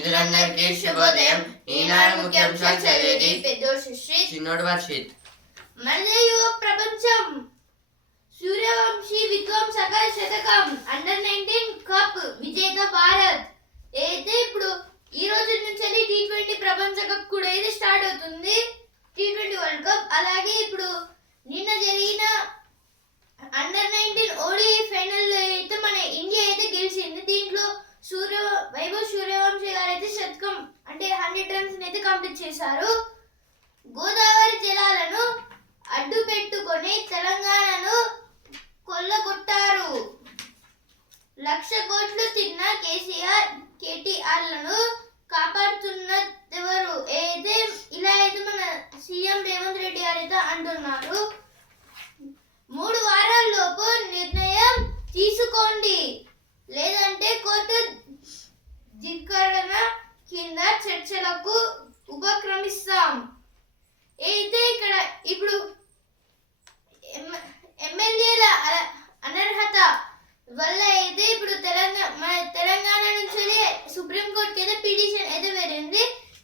మిత్రులందరికీ శుభోదయం. ఈనాడు ముఖ్యాంశాలు చదివేది చిన్నోడు వర్షిత్ యువ ప్రపంచం. సూర్యవంశీ విధ్వంసక శతకం. అండర్ నైన్టీన్ కప్ విజేత భారత్. అయితే ఇప్పుడు ఈ రోజు నుంచి టీ ట్వంటీ ప్రపంచ కప్ కూడా అయితే స్టార్ట్ అవుతుంది. టీ ట్వంటీ వరల్డ్ కప్ అలాగే ఇప్పుడు నిన్న జరిగిన అండర్ నైన్టీన్ ఓడి ఫైనల్లో అయితే మన ఇండియా అయితే గెలిచింది. దీంట్లో సూర్య వైభవ్ సూర్యవంశీ గారు అయితే శతకం అంటే హండ్రెడ్ రన్స్ అయితే కంప్లీట్ చేశారు. గోదావరి జలాలను అడ్డు పెట్టుకొని తెలంగాణను కొల్లగొట్టారు. లక్ష కోట్లు తిన్న కేసీఆర్ కేటీఆర్లను కాపాడుతున్న ఎవరు అయితే ఇలా అయితే మన సీఎం రేవంత్ రెడ్డి గారు అయితే అంటున్నారు. మూడు వారాల్లోపు నిర్ణయం తీసుకోండి. లేదంటే కోర్టు ధిక్కరణ కింద చర్చలకు ఉపక్రమిస్తాం. అయితే ఇక్కడ ఇప్పుడు ఎమ్మెల్యేల అనర్హత వల్ల అయితే ఇప్పుడు తెలంగాణ మన తెలంగాణ నుంచి సుప్రీంకోర్టుకి అయితే పిటిషన్ అయితే వెళ్ళింది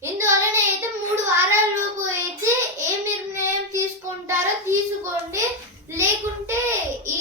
ఇందువలన అయితే మూడు వారాల లోపు అయితే ఏ నిర్ణయం తీసుకుంటారో తీసుకోండి. లేకుంటే ఈ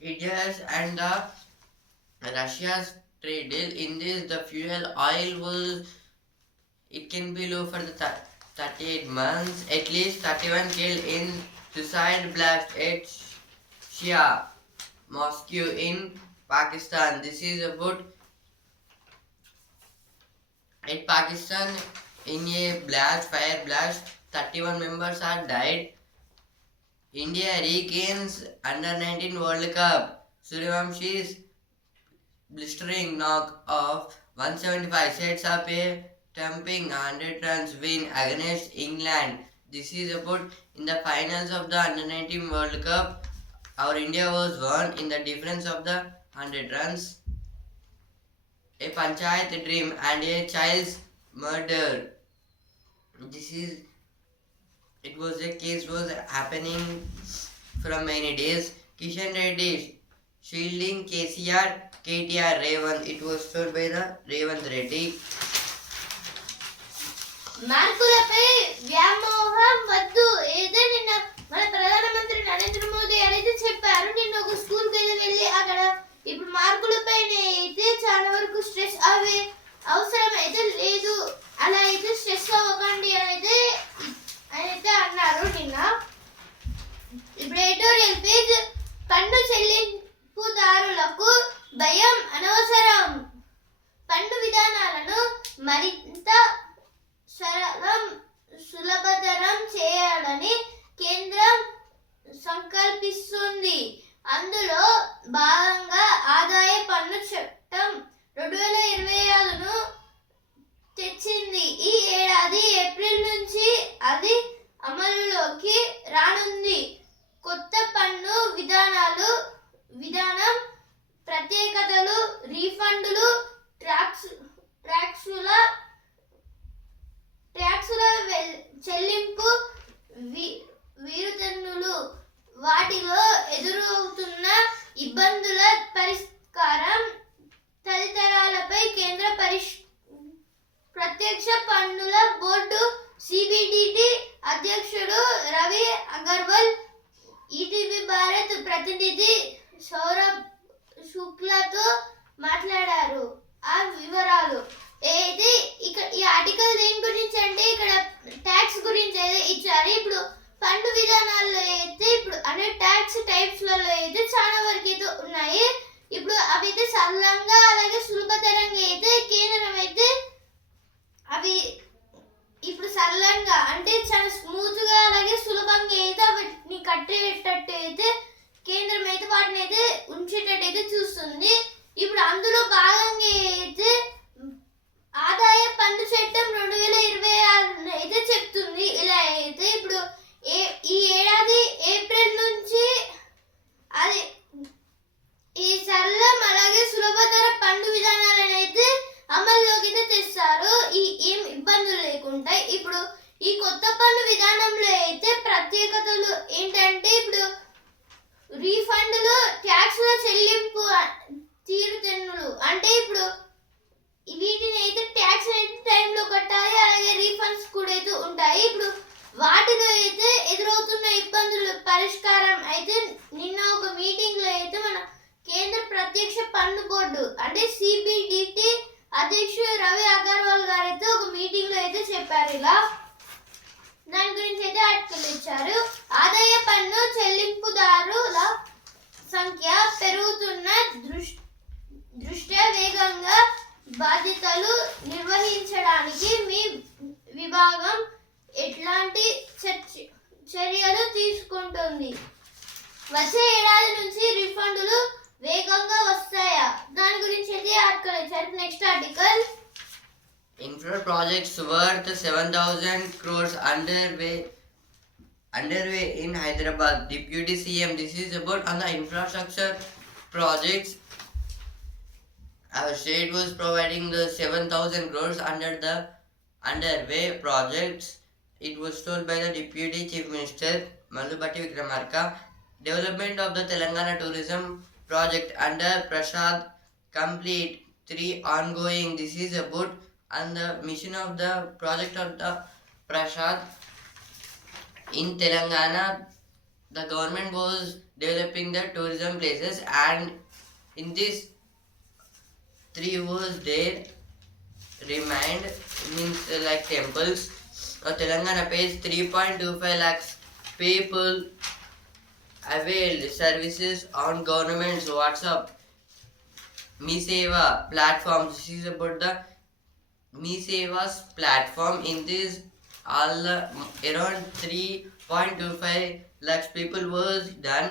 India's and the Russia's trade deal. In this, the fuel oil was it can be low for the th- 38 months. At least 31 killed in suicide blast at Shia Mosque in Pakistan. This is about in Pakistan, in a blast, fire blast, 31 members are died. India regains under 19 World Cup. Suryavanshi's blistering knock of 175 sets up a thumping 100 runs win against England. This is about in the finals of the under 19 World Cup. Our India was won in the difference of the 100 runs a panchayat dream and a child's murder. This is it was a case was happening from many days. Kishan Reddy shielding KCR, KTR Revan. It was told by the Revanth Reddy. మార్కులపై వ్యామోహం వద్దు ఏదో నిన్న మన ప్రధానమంత్రి నరేంద్ర మోదీ అనేది చెప్పారు నిన్న ఒక స్కూల్కి వెళ్ళి అక్కడ ఇప్పుడు మార్కులపై అయితే చాలా వరకు స్ట్రెస్ అవే అవసరం అయితే లేదు అలా అయితే స్ట్రెస్ అవ్వకండి అని అయితే అంటే ఇప్పుడు వీటిని అయితే ట్యాక్స్ అయితే టైంలో కట్టాలి అలాగే రీఫండ్స్ కూడా అయితే ఉంటాయి. ఇప్పుడు వాటిలో అయితే ఎదురవుతున్న ఇబ్బందులు పరిష్కారం అయితే నిన్న ఒక మీటింగ్లో అయితే మన కేంద్ర ప్రత్యక్ష పన్ను బోర్డు అంటే సిబిడిటి అధ్యక్షుడు రవి అగర్వాల్ గారు అయితే ఒక మీటింగ్లో అయితే చెప్పారు ఇలా. దాని గురించి అయితే అటకలు ఇచ్చారు. ఆదాయ పన్ను చెల్లింపుదారుల సంఖ్య పెరుగుతున్న దృష్టి దృష్ట్యా వేగంగా బాధ్యతలు నిర్వహించడానికి మీ విభాగం ఎట్లాంటి చర్యలు తీసుకుంటుంది? వచ్చే ఏడాది నుంచి రిఫండ్లు వేగంగా వస్తాయా? దాని గురించి అయితే అక్కడ సరే next article. Infra projects worth seven thousand crores under way under way in Hyderabad deputy CM this is about on the infrastructure projects Our state was providing the 7,000 crores under the underway projects. It was told by the Deputy Chief Minister Malubati Vikramarka. Development of the Telangana Tourism Project under Prasad complete three ongoing. This is about and the mission of the project of the Prasad in Telangana. The government was developing the tourism places, and in this three was there remained means uh, like temples. Now Telangana pays 3.25 lakhs people availed services on government's WhatsApp Seva platform. This is about the Seva's platform. In this, all uh, around 3.25 lakhs people was done.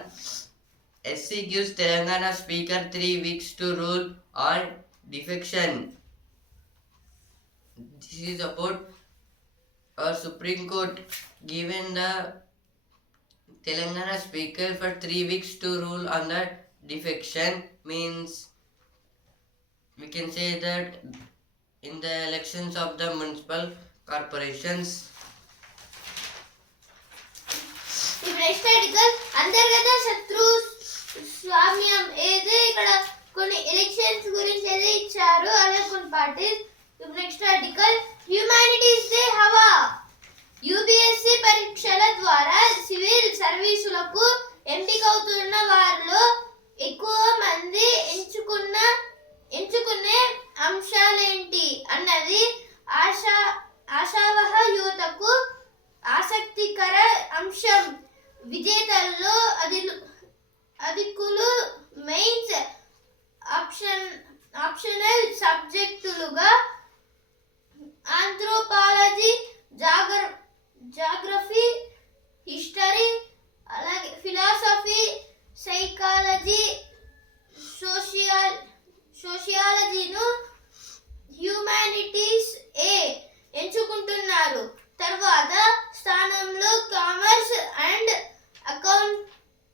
SC gives Telangana speaker three weeks to rule on defection. This is about a Supreme Court given the Telangana speaker for three weeks to rule on the defection means we can say that in the elections of the municipal corporations ఇప్పుడు next article అంతర్గత శత్రు స్వామ్యం ఏది ఇక్కడ కొన్ని elections గురించి అయితే ఇచ్చారు. అలాగే కొన్ని పార్టీస్ ఇప్పుడు నెక్స్ట్ ఆర్టికల్ హ్యూమానిటీస్ డే హవా యూపీఎస్సి పరీక్షల ద్వారా సివిల్ సర్వీసులకు ఎంపికవుతున్న వారిలో ఎక్కువ మంది ఎంచుకున్న ఎంచుకునే అంశాలేంటి అన్నది ఆశా ఆశావహ యువతకు ఆసక్తికర అంశం. విజేతల్లో అది అధికులు మెయిన్స్ ఆప్షన్ ఆప్షనల్ సబ్జెక్టులుగా ఆంథ్రోపాలజీ జాగ్ర జాగ్రఫీ హిస్టరీ అలాగే ఫిలాసఫీ సైకాలజీ సోషియల్ సోషియాలజీను హ్యూమానిటీస్ ఏ ఎంచుకుంటున్నారు. తర్వాత స్థానంలో commerce and account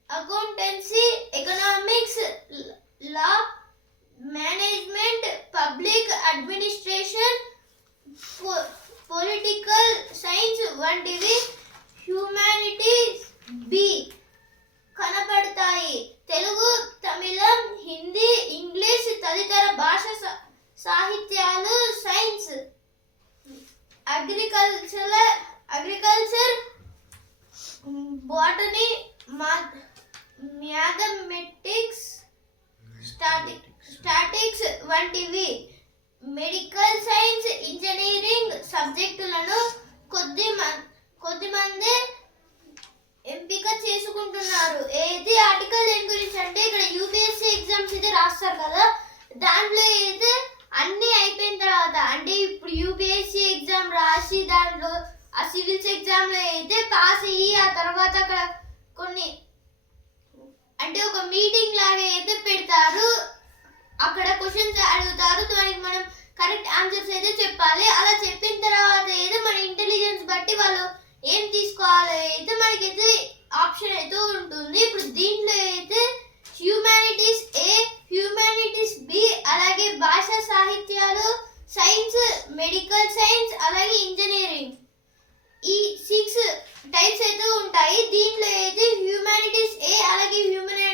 accountancy economics ఈ ఆర్టికల్ దేని గురించి అంటే ఇక్కడ యూపీఎస్సీ ఎగ్జామ్స్ అయితే రాస్తారు కదా. దాంట్లో అయితే అన్నీ అయిపోయిన తర్వాత అంటే ఇప్పుడు యూపీఎస్సీ ఎగ్జామ్ రాసి దాంట్లో ఆ సివిల్స్ ఎగ్జామ్లో అయితే పాస్ అయ్యి ఆ తర్వాత అక్కడ కొన్ని అంటే ఒక మీటింగ్ లాగా అయితే పెడతారు. అక్కడ క్వశ్చన్స్ అడుగుతారు. దానికి మనం కరెక్ట్ ఆన్సర్స్ అయితే చెప్పాలి. అలా చెప్పిన తర్వాత అయితే మన ఇంటెలిజెన్స్ బట్టి వాళ్ళు ఏం తీసుకోవాలి అయితే మనకైతే ఆప్షన్ అయితే ఉంటుంది. ఇప్పుడు దీంట్లో అయితే హ్యూమానిటీస్ ఏ హ్యూమానిటీస్ బి అలాగే భాషా సాహిత్యాలు సైన్స్ మెడికల్ సైన్స్ అలాగే ఇంజనీరింగ్ ఈ సిక్స్ టైప్స్ అయితే ఉంటాయి. దీంట్లో అయితే హ్యూమానిటీస్ ఏ అలాగే హ్యూమని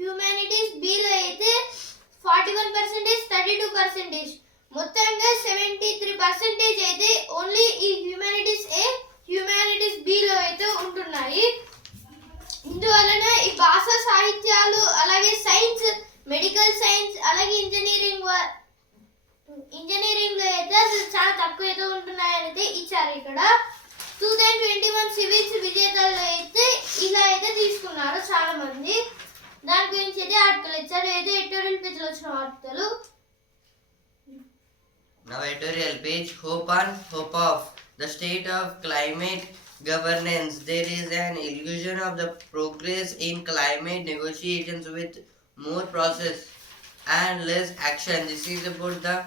హ్యూమానిటీస్ బిలో అయితే forty one percentage thirty two percentage మొత్తంగా సెవెంటీ త్రీ పర్సెంటేజ్ అయితే ఓన్లీ ఈ హ్యూమానిటీస్ ఏ హ్యూమానిటీస్ బిలో అయితే ఉంటున్నాయి. ఇందువలన ఈ భాష సాహిత్యాలు అలాగే సైన్స్ మెడికల్ సైన్స్ అలాగే ఇంజనీరింగ్ ఇంజనీరింగ్ అయితే చాలా తక్కువ ఏదో ఉంటున్నాయని అయితే ఇచ్చారు ఇక్కడ. Two thousand twenty one civils విజేతల్లో అయితే ఇలా అయితే తీసుకున్నారు చాలా మంది దాని గురించి అయితే ఆర్టికల్ ఇచ్చారు. ఏదో ఎడిటోరియల్ పేజ్లో వచ్చిన వార్తలు. Now editorial page Hope on Hope of the state of climate. Governance. There is an illusion of the progress in climate negotiations with more process and less action. This is about the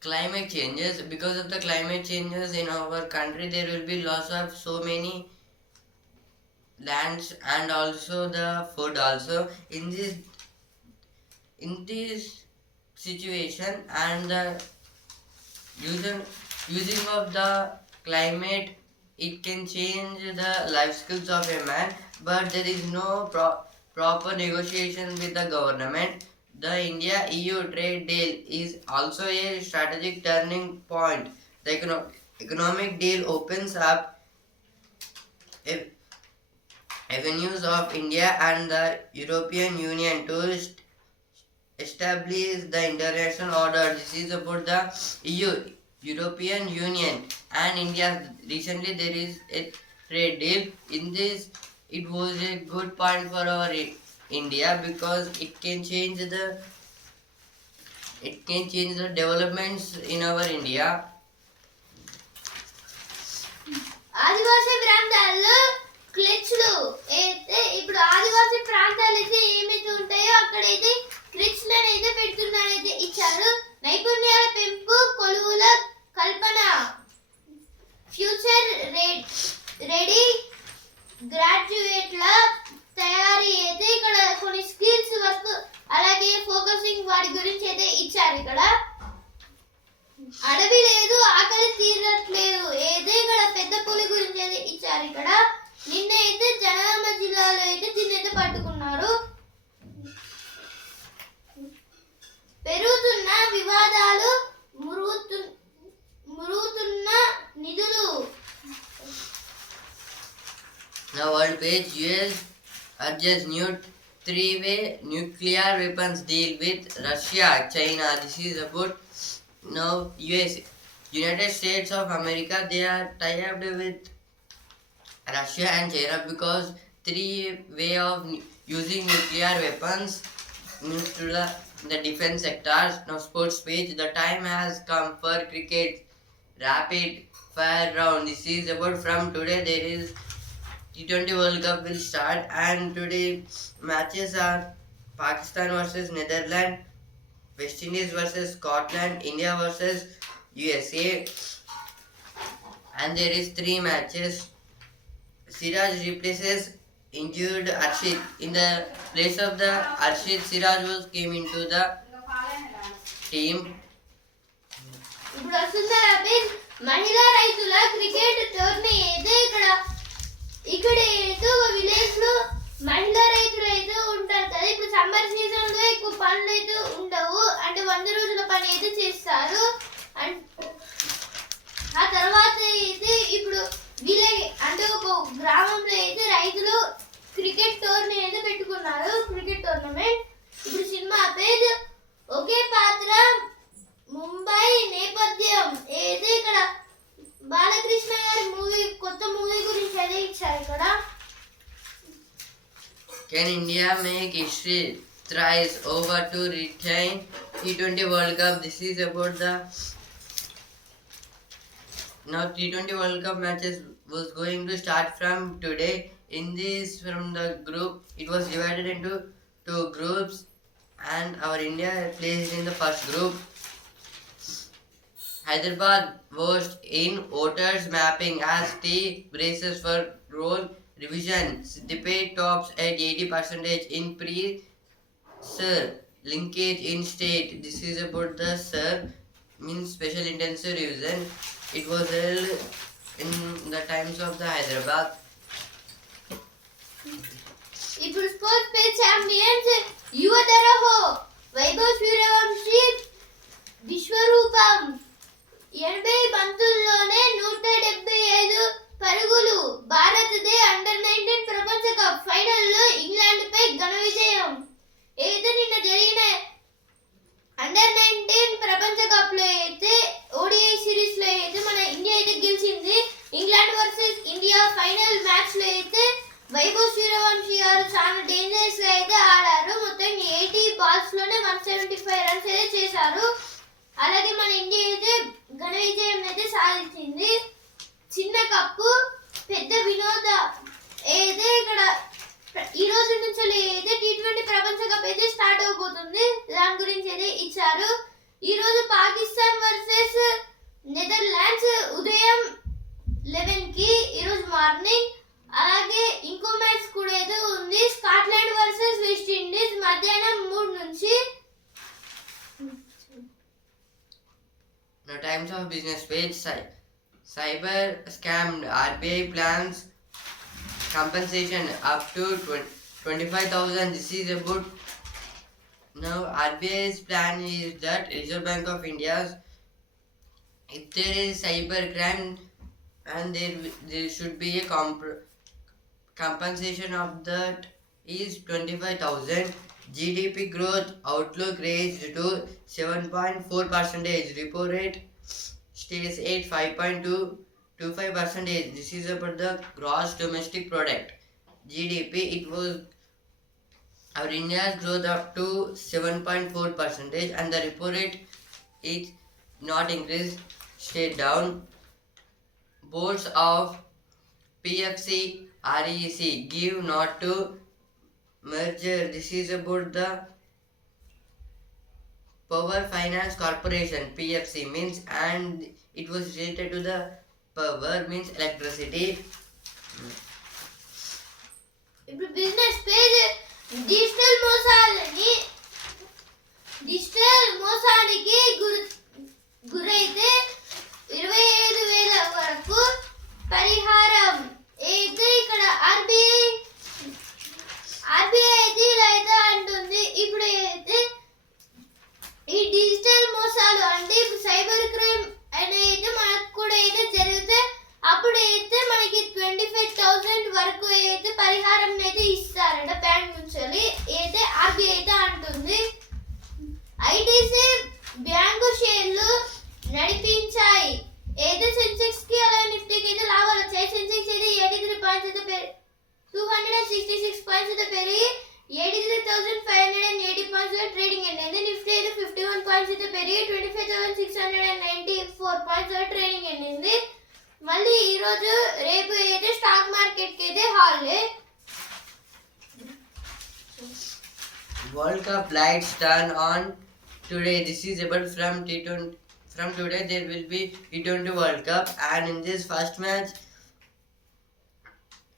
climate changes. Because of the climate changes in our country, there will be loss of so many lands and also the food also in this in this situation and the using using of the climate it can change the life skills of a man but there is no pro- proper negotiation with the government. The india eu trade deal is also a strategic turning point. The econo- economic deal opens up avenues of india and the european union to establish the international order. This is about the EU, European Union, and India. Recently, there is a trade deal. In this, it was a good point for our I- India because it can change the it can change the developments in our India. ఆదివాసీ ప్రాంతాల్లో క్లిచ్లు అయితే ఇప్పుడు ఆదివాసీ ప్రాంతాలు అయితే ఏమైతే ఉంటాయో అక్కడైతే క్లిచ్లు అయితే పెడుతున్నారైతే ఇచ్చారు. నైపుణ్యాల పెంపు కొలువుల కల్పన. Future ready. గ్రాడ్యుయేట్ల తయారీ అయితే ఇక్కడ కొన్ని స్కిల్స్ వస్తు అలాగే ఫోకసింగ్ వాటి గురించి అయితే ఇచ్చారు ఇక్కడ. అడవి లేదు ఆకలి తీరట్లేదు. ఏదో ఇక్కడ పెద్ద పులి గురించి అయితే ఇచ్చారు ఇక్కడ. నిన్న అయితే జనగామ జిల్లాలో అయితే దీన్ని అయితే పట్టుకున్నారు. పెరుగుతున్న వివాదాలు మురుగుతు మురుగుతున్న నిధులు Now, world page US urges new three-way nuclear weapons deal with Russia, China. This is about now US, United States of America. They are tied up with Russia and China because three way of nu- using nuclear weapons means to the, defense sector. Now, sports page. The time has come for cricket rapid fire round. This is about from today. There is T20 World Cup will start, and today matches are Pakistan versus Netherlands, West Indies versus Scotland, India versus USA, and there is three matches. Siraj replaces injured Arshid. In the place of the Arshid, Siraj was came into the team. ఇప్పుడు వస్తుందా అభిన్ మహిళా రైతుల cricket tourney అయితే ఇక్కడ ఇక్కడ అయితే ఒక విలేజ్లో మహిళా రైతులు అయితే ఉంటారు కదా ఇప్పుడు సమ్మర్ సీజన్లో ఎక్కువ పనులు అయితే ఉండవు అంటే వంద రోజుల పని అయితే చేస్తారు అండ్ ఆ తర్వాత అయితే ఇప్పుడు విలేజ్ అంటే ఒక గ్రామంలో అయితే రైతులు క్రికెట్ టోర్నీ అయితే పెట్టుకున్నారు. Cricket tournament. ఇప్పుడు సినిమా పేరు ఒకే పాత్ర ముంబై నేపథ్యం. ఏదో ఇక్కడ? బాలకృష్ణ గారి మూవీ కొత్త మూవీ గురించి అదే ఇచ్చారు ఇక్కడ. Can India make history over over to retain T20 World Cup? This is about the now T20 World Cup matches was going to start from today. In this, from the group, it was divided into two groups, and our India placed in the first group. Hyderabad was in voters mapping as T braces for role revision. Debate tops at 80 percentage in pre sir linkage in state. This is about the sir means special intensive revision. It was held in the times of the Hyderabad. ఇప్పుడు sports page champions యువతరహో వైభవ్ సూర్యవంశీ విశ్వరూపం ఎనభై పంతుల్లోనే నూట డెబ్బై ఐదు పరుగులు భారత్దే అండర్ నైన్టీన్ ప్రపంచ కప్ ఫైనల్లో ఇంగ్లాండ్ పై ఘన విజయం ఏదో నిన్న జరిగిన అండర్ నైన్టీన్ ప్రపంచ కప్లో అయితే ఓడిఐ సిరీస్లో అయితే మన ఇండియా అయితే గెలిచింది. ఇంగ్లాండ్ వర్సెస్ ఇండియా ఫైనల్ మ్యాచ్లో అయితే వైభవ్ సూర్యవంశీ గారు చాలా డేంజరస్గా అయితే ఆడారు. మొత్తం ఎయిటీ బాల్స్లోనే వన్ సెవెంటీ ఫైవ్ రన్స్ అయితే చేశారు. అలాగే మన ఇండియా అయితే ఘన విజయం అయితే సాధించింది. చిన్న కప్పు పెద్ద వినోద ఏదే ఇక్కడ ఈ రోజు నుంచి అయితే టీ ట్వంటీ ప్రపంచ కప్ అయితే స్టార్ట్ అవబోతుంది. దాని గురించి అయితే ఇచ్చారు. ఈ రోజు పాకిస్తాన్ వర్సెస్ నెదర్లాండ్స్ ఉదయం లెవెన్కి ఈ రోజు మార్నింగ్. అలాగే ఇంకో మ్యాచ్ కూడా అయితే ఉంది. స్కాట్లాండ్ వర్సెస్ వెస్ట్ ఇండీస్ మధ్యాహ్నం మూడు నుంచి. Times Times of Business page cyber cyber scammed RBI plans compensation up to 20 25,000. This is about now RBI's plan is that Reserve Bank of India's if there is cyber crime and there there should be a comp- compensation of that is 25,000. GDP growth outlook raised to 7.4 percentage. Repo rate stays at 5.225 percentage. This is about the gross domestic product. GDP it was our India's growth up to 7.4 percentage and the repo rate is not increased, stayed down. Boards of PFC, REC give not to merger. This is about the Power Finance Corporation PFC means and it was related to the power means electricity ఇప్పుడు business page digital మోసాలని digital మోసానికి గురి గురైతే ఇరవై ఐదు వేల వరకు పరిహారం. అయితే ఇక్కడ ఆర్బీఐ ఆర్బీఐ అయితే ఇలా అయితే అంటుంది. ఇప్పుడు అయితే ఈ డిజిటల్ మోసాలు అంటే ఇప్పుడు cyber crime turn on today. This is about from T20. From today, there will be T20 World Cup, and in this first match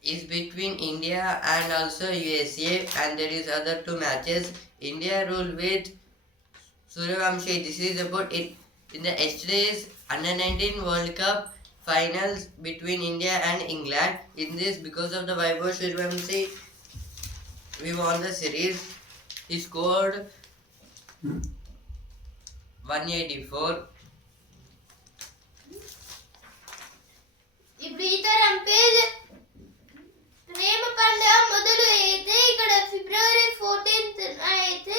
is between India and also USA, and there is other two matches. India rule with Suryavamshi. This is about it in the yesterday's under 19 World Cup finals between India and England. In this, because of the Vaibhav Suryavamshi, we won the series. He scored 184. ఇప్పుడు ఈ page ప్రేమ పండుగ మొదలు అయితే ఇక్కడ February fourteenth అయితే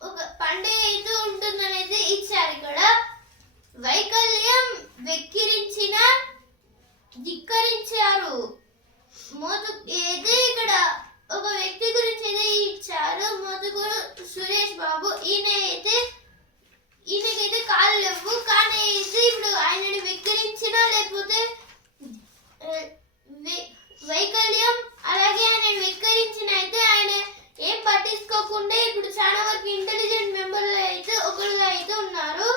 ఒక పండుగ అయితే ఉంటుందని అయితే ఇచ్చారు ఇక్కడ వైకల్యం వెక్కిరించిన ధిక్కరించారు మోతు అయితే ఇక్కడ ఒక వ్యక్తి గురించి అయితే ఇచ్చారు మొదగురు సురేష్ బాబు ఈయన అయితే ఈయనకైతే కాలు లేవు. కానీ అయితే ఇప్పుడు ఆయనని వెక్కిరించినా లేకపోతే వైకల్యం అలాగే ఆయన వెక్కిరించిన అయితే ఆయన ఏం పట్టించుకోకుండా ఇప్పుడు చాలా వరకు ఇంటెలిజెంట్ మెంబర్లు అయితే ఒకరుగా అయితే ఉన్నారు.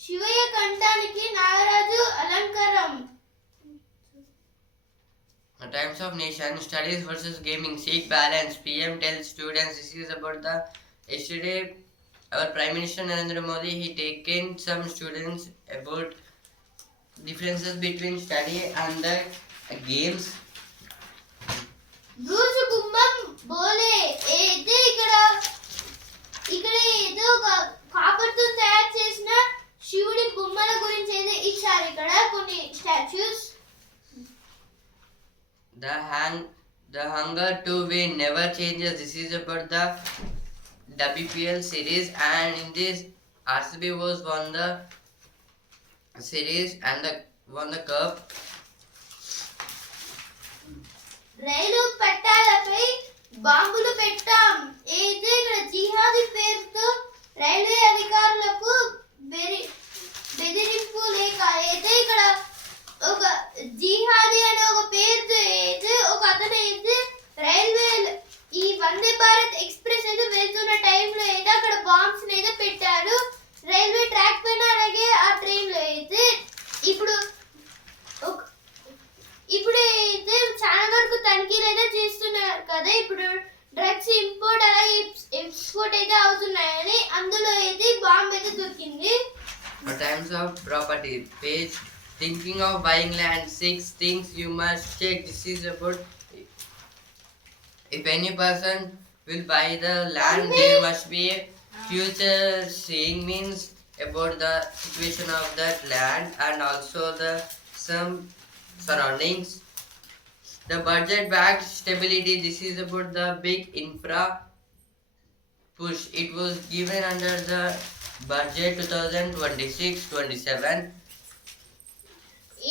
శివయ్య కంఠానికి నాగరాజు అలంకారం. Times of Nation Studies versus Gaming Seek Balance. PM tells students this is about the yesterday. Our Prime Minister Narendra Modi he taken some students about differences between study and the games. Rules గుమ్మం బోలే అయితే ఇక్కడ ఇక్కడ ఏదో ఒక కాపర్తో తయారు చేసిన శివుడి బొమ్మల గురించి అయితే ఇచ్చారు ఇక్కడ కొన్ని statues The hang the hunger to win never changes. This is about the WPL series and in this RCB was won the series and the won the cup. రైలు పట్టాలపై బాంబులు పెట్టాం అయితే ఇక్కడ జిహాదీ పేరుతో రైల్వే అధికారులకు బెరి బెదిరింపు లేక అయితే ఇక్కడ ఒక జిహాదీ అనే ఒక పేరుతో అయితే ఒక అతను అయితే రైల్వే ఈ వందే భారత్ ఎక్స్ప్రెస్ అయితే వెళ్తున్న టైంలో అయితే అక్కడ బాంబ్స్ అయితే పెట్టారు రైల్వే ట్రాక్ పైన అలాగే ఆ ట్రైన్లో అయితే ఇప్పుడు ఇప్పుడు అయితే చాలా వరకు తనిఖీలు అయితే చేస్తున్నారు కదా. ఇప్పుడు డ్రగ్స్ ఇంపోర్ట్ అలాగే ఎక్స్పోర్ట్ అయితే అవుతున్నాయని అందులో అయితే బాంబు అయితే దొరికింది. Times of property page thinking of buying land. Six things you must check. This is about if any person will buy the land there must be a ah. future seeing means about the situation of that land and also the some surroundings. The budget backed stability. This is about the big infra push. It was given under the budget 2026-27.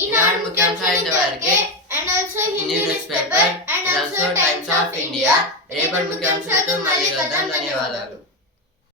Eenadu ముఖ్యాంశాలు ఇంతవరకే and also Hindi news paper and also Times of India రేపటి ముఖ్యాంశాలతో మళ్ళీ కలుద్దాం. ధన్యవాదాలు.